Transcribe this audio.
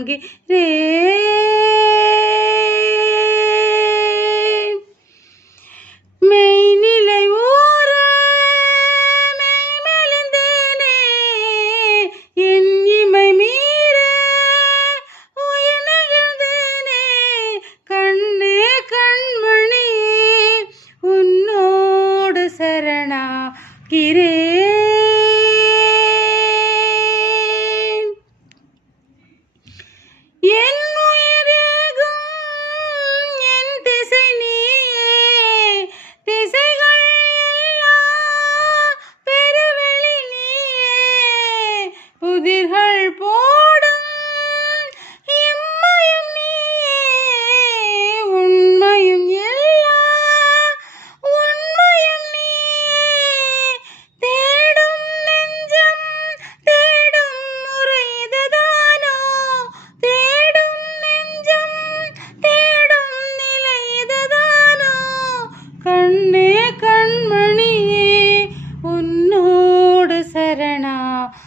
காண்கிறேன். மெய்நிலை ஊற மெய்மெலிந்தேனே, என் இமை மீற உயிர் நெகிழ்ந்தேனே. கண்ணே கண்மணியே உன்னோடு சரணாகிறேன். என் உயிரேகும் என் திசை நீயே, திசைகள் எல்லாம் பெருவெளி நீயே. புதிர்கள் போடும் இம்மையும் நீயே, உண்மையும் எல்லாம் உண்மையும் நீயே. தேடும் நெஞ்சம் தேடும் முறை இதுதானோ, தேடும் நெஞ்சம் தேடும் நிலை இதுதானோ. கண்ணே கண்மணியே உன்னோடு சரணாகிறேன்.